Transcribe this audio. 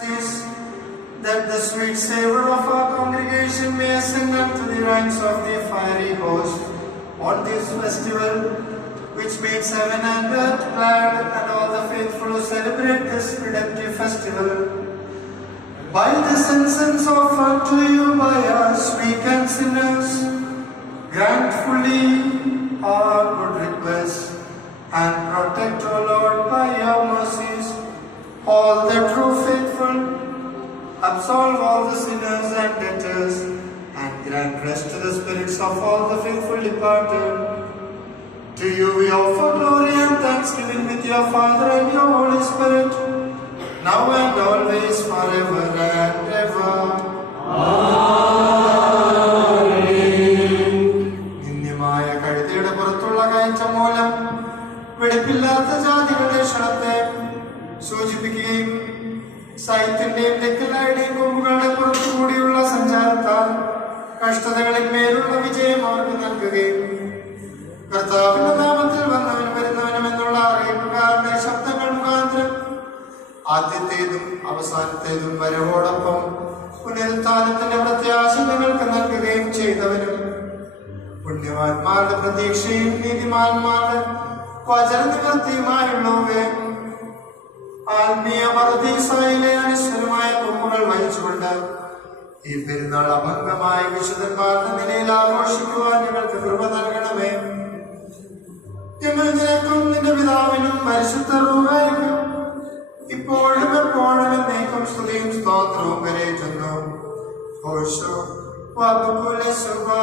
that the sweet savor of our congregation may ascend unto the ranks of the fiery host on this festival, which makes heaven and earth glad, and all the faithful who celebrate this redemptive festival. By this incense offered to you by us, weak and sinners, grant fully our good requests, and protect, O Lord, by your mercies, all the true faithful, absolve all the sinners and debtors, and grant rest to the spirits of all the faithful departed. To you we offer glory and thanksgiving with your Father and your Holy Spirit, now and always, forever and ever. നിന്ദ്യമായ കഴുതയുടെ പുറത്തുള്ള കയറ്റം മൂലം വെടിപ്പില്ലാത്ത ജാതികളുടെ ക്ഷണത്തെ സൂചിപ്പിക്കുകയും സൈത്യന്റെയും തെക്കലായുടെയും കൊമ്പുകളുടെ പുറത്തുകൂടിയുള്ള സഞ്ചാരത്താൽ കഷ്ടതകളിൽ മേലുള്ള വിജയം അവർക്ക് നൽകുകയും കർത്താവിന്റെ നാമത്തിൽ വന്നവനും വരുന്നവനും എന്നുള്ള അറിയിപ്പുകാരുടെ ശബ്ദങ്ങൾ മുഖാന്തരം ആദ്യത്തേതും അവസാനത്തേതും വരവോടൊപ്പം പുനരുത്ഥാനത്തിന്റെ പ്രത്യാശങ്ങൾക്ക് നൽകുകയും ചെയ്തവനും പുണ്യവാന്മാരുടെ പ്രതീക്ഷയും നീതിമാന്മാരുടെ വചന നിവൃത്തിയുമായുള്ളവയെ ആത്മീയ പർദീസയിലെ അനശ്വരമായ കൊമ്പുകൾ വഹിച്ചുകൊണ്ട് ഈ പെരുന്നാൾ അഭംഗമായ വിശുദ്ധന്മാരുടെ നിലയിൽ ആഘോഷിക്കുവാൻ ഞങ്ങൾക്ക് കൃപ നൽകണമേ. ഞങ്ങൾ നിനക്കും നിന്റെ പിതാവിനും പരിശുദ്ധ റൂഹായിക്കും ഇപ്പോഴും എപ്പോഴും എന്നേക്കും സ്തുതിയും സ്തോത്രവും കരേറ്റുന്നു. ഓശോ വബുകുല സുബാ